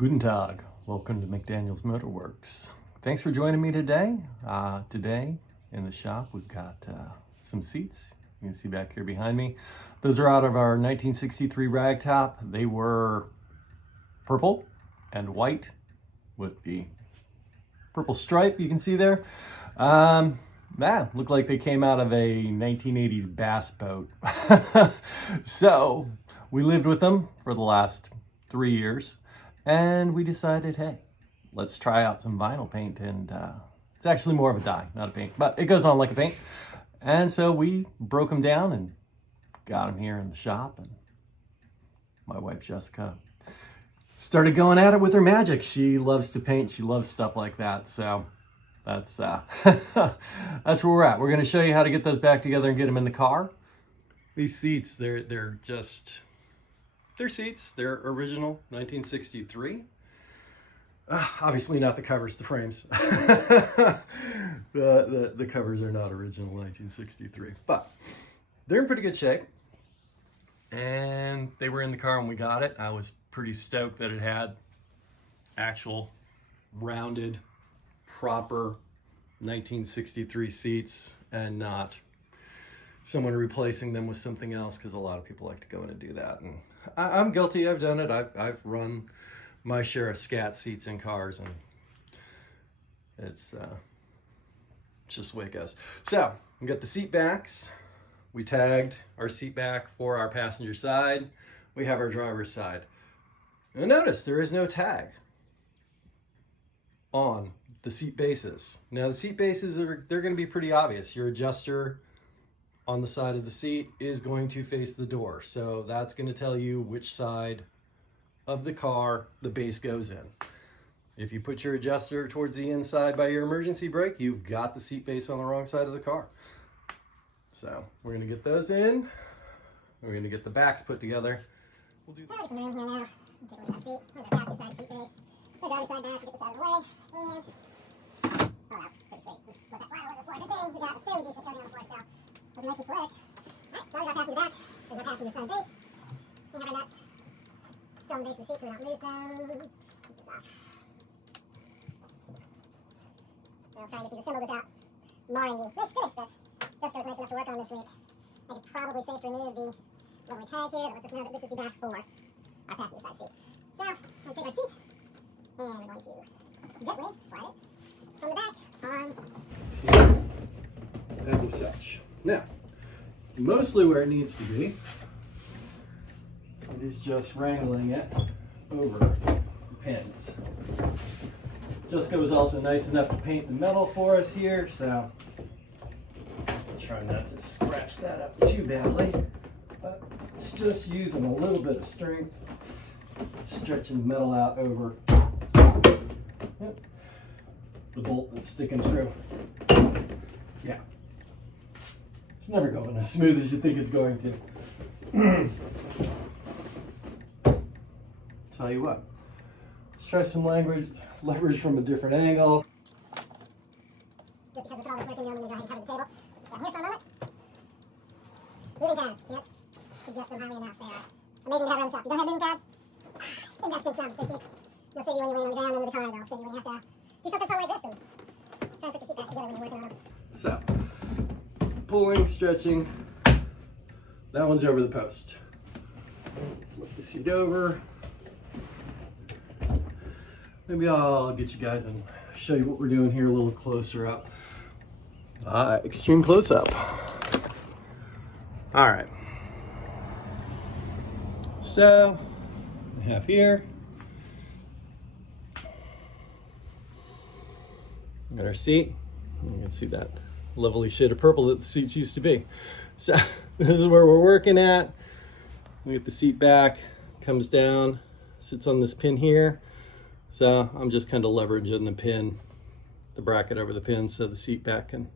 Guten Tag. Welcome to McDaniel's Motorworks. Thanks for joining me today. Today in the shop we've got some seats. You can see back here behind me. Those are out of our 1963 Ragtop. They were purple and white with the purple stripe you can see there. Looked like they came out of a 1980s bass boat. So we lived with them for the last 3 years. And we decided, hey, let's try out some vinyl paint. And it's actually more of a dye, not a paint, but it goes on like a paint. And so we broke them down and got them here in the shop. And my wife, Jessica, started going at it with her magic. She loves to paint. She loves stuff like that. So that's that's where we're at. We're going to show you how to get those back together and get them in the car. These seats, they're seats. They're original 1963. Obviously not the covers, the frames. the covers are not original 1963, but they're in pretty good shape. And they were in the car when we got it. I was pretty stoked that it had actual rounded, proper 1963 seats and not someone replacing them with something else, because a lot of people like to go in and do that. And I'm guilty. I've done it. I've run my share of scat seats in cars, and it's just the way it goes. So we got the seat backs. We tagged our seat back for our passenger side. We have our driver's side. And notice there is no tag on the seat bases. Now the seat bases they're going to be pretty obvious. Your adjuster on the side of the seat is going to face the door. So that's going to tell you which side of the car the base goes in. If you put your adjuster towards the inside by your emergency brake, you've got the seat base on the wrong side of the car. So we're going to get those in. We're going to get the backs put together. We'll do that. Room here now. Take a look at that seat. There's our passenger side seat base. The driver's side back to get this out of the way. And oh, that was pretty sweet. Let's let that fly over the floor. Good thing we got a fairly decent coating on the floor still. Nice and slick. Alright, so there's our passenger back. There's our passenger side base. We have our nuts still on the base of the seat so we don't lose them. Take these off. And I'll try and get these assembled without marring the nice finish that Jessica was nice enough to work on this week. I could probably safe to remove the lovely tag here that lets us know that this is the back for our passenger side seat. So, we're going to take our seat and we're going to gently slide it from the back on as of such. Now, mostly where it needs to be, it is just wrangling it over the pins. Jessica was also nice enough to paint the metal for us here, so try not to scratch that up too badly, but it's just using a little bit of strength, stretching the metal out over the bolt that's sticking through. Yeah. It's never going as smooth as you think it's going to. Tell you what, let's try some leverage from a different angle. Just because the pedal is working, I'm going to go ahead and cover the table. Down here for a moment. Moving pads, can't suggest them highly enough. They are amazing to have around the shop. You don't have moving pads? Just invest in some, they're cheap. They'll save you when you land on the ground under the car, they'll save you when you have to do something fun like this and try and put your seat back together when you're working on them. So, pulling, stretching, that one's over the post. Flip the seat over. Maybe I'll get you guys and show you what we're doing here a little closer up. Extreme close up. All right. So, we have here, got our seat. You can see that lovely shade of purple that the seats used to be. So this is where we're working at. We get the seat back, comes down, sits on this pin here. So I'm just kind of leveraging the pin, the bracket over the pin, so the seat back can,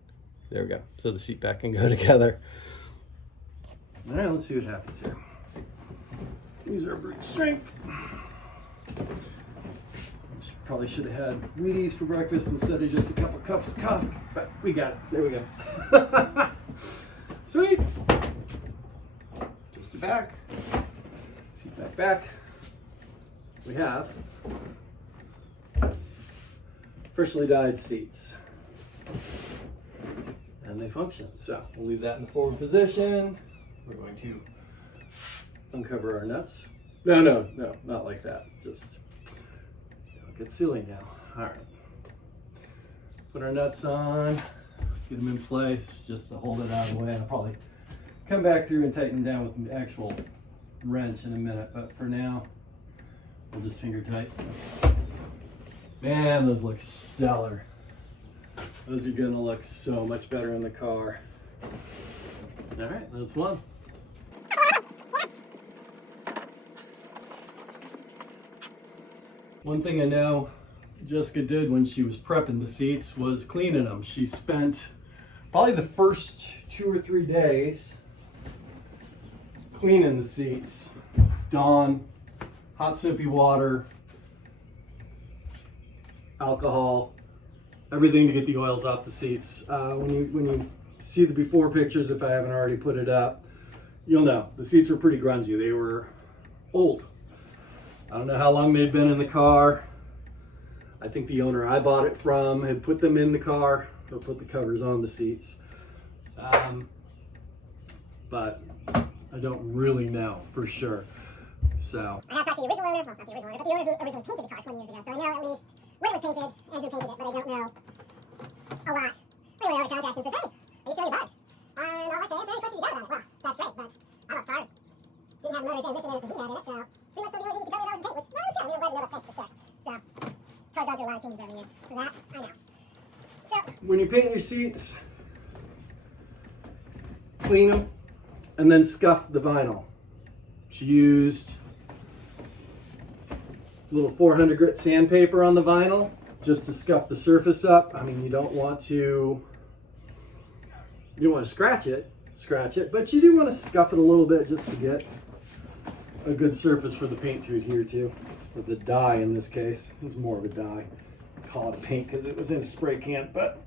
there we go. So the seat back can go together. All right, let's see what happens here. Use our brute strength. Probably should have had Wheaties for breakfast instead of just a couple cups of coffee, but we got it. There we go. Sweet. Just the back. Seat back. we have freshly dyed seats. And they function. So we'll leave that in the forward position. We're going to uncover our nuts. No, not like that. Just don't get silly now. All right. Put our nuts on, get them in place just to hold it out of the way. I'll probably come back through and tighten them down with an actual wrench in a minute, but for now, we'll just finger tight. Man, those look stellar. Those are gonna look so much better in the car. All right, that's one. One thing I know Jessica did when she was prepping the seats was cleaning them. She spent probably the first 2 or 3 days cleaning the seats. Dawn, hot soapy water, alcohol, everything to get the oils off the seats. When you see the before pictures, if I haven't already put it up, you'll know the seats were pretty grungy. They were old. I don't know how long they'd been in the car. I think the owner I bought it from had put them in the car or put the covers on the seats. But I don't really know for sure. So I have talked to the original owner, well, not the original owner, but the owner who originally painted the car 20 years ago. So I know at least when it was painted and who painted it, but I don't know a lot. Anyway, I got contacts and says, hey, I used to own your bug. And I'd like to answer any questions you got about it. Well, that's great, but I don't car. Didn't have a motor transmission in it that he had in it, so pretty much the only thing you can tell me about was the paint, which no, it was good. I mean, I'm glad to know about the paint for sure. So, car's gone through a lot of changes over the years. For that, I know. So, when you paint your seats, clean them and then scuff the vinyl. She used a little 400 grit sandpaper on the vinyl just to scuff the surface up. I mean, you don't want to scratch it, but you do want to scuff it a little bit just to get a good surface for the paint to adhere to, or the dye in this case. It was more of a dye. Call it paint because it was in a spray can, but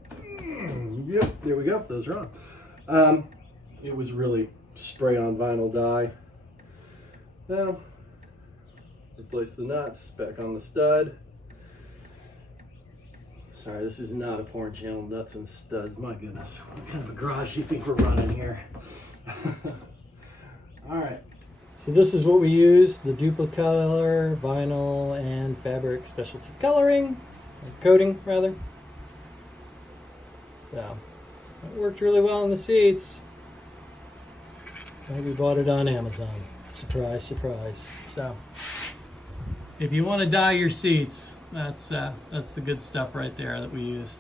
yep, there we go. Those are on. It was really spray on vinyl dye. Now, replace the nuts back on the stud. Sorry, this is not a porn channel, nuts and studs. My goodness, what kind of a garage do you think we're running here? All right. So this is what we use, the duplicolor, vinyl, and fabric specialty coloring, or coating rather. So, it worked really well in the seats. We bought it on Amazon. Surprise, surprise. So, if you want to dye your seats, that's the good stuff right there that we used.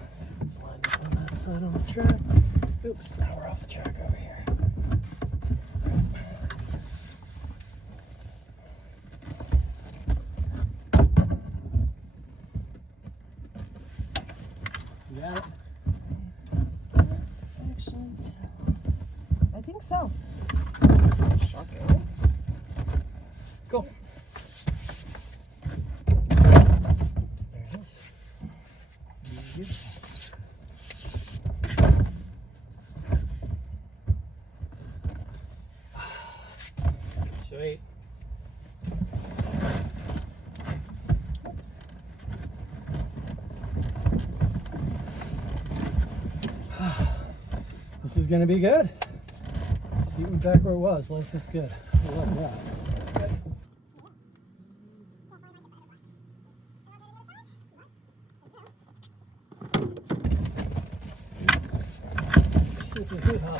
Let's see if it's lined up on that side on the track. Oops, now we're off the track over here. Got it? I think so. Shocking. Cool. There it is. Sweet. This is gonna be good. See, went back where it was. Life is good. I love that. Super good, huh?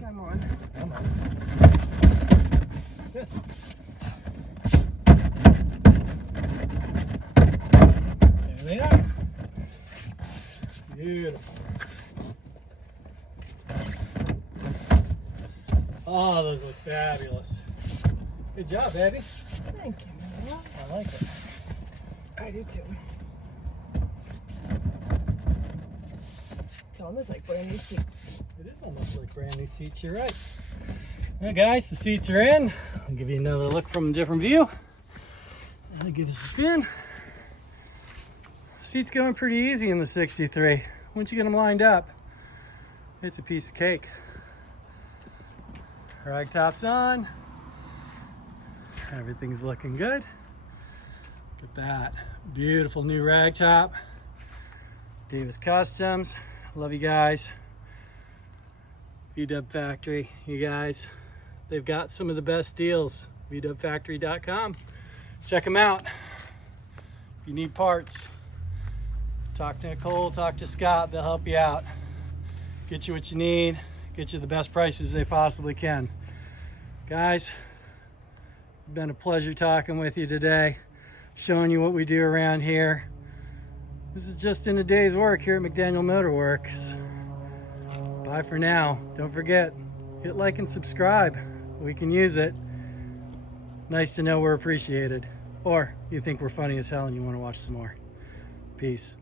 Come on. Come on. Good. There they are. Beautiful. Oh, those look fabulous. Good job, Abby. Thank you. I like it. I do too. almost like brand new seats. It is almost like brand new seats, you're right. Well guys, the seats are in. I'll give you another look from a different view. That'll give us a spin. Seats going pretty easy in the 63. Once you get them lined up, it's a piece of cake. Ragtop's on. Everything's looking good. Look at that. Beautiful new ragtop. Davis Customs. Love you guys. VDUB Factory, you guys. They've got some of the best deals. VDUBFactory.com. Check them out. If you need parts, talk to Nicole, talk to Scott. They'll help you out. Get you what you need. Get you the best prices they possibly can. Guys, it's been a pleasure talking with you today, showing you what we do around here. This is just in a day's work here at McDaniel Motor Works. Bye for now. Don't forget, hit like and subscribe. We can use it. Nice to know we're appreciated. Or you think we're funny as hell and you want to watch some more. Peace.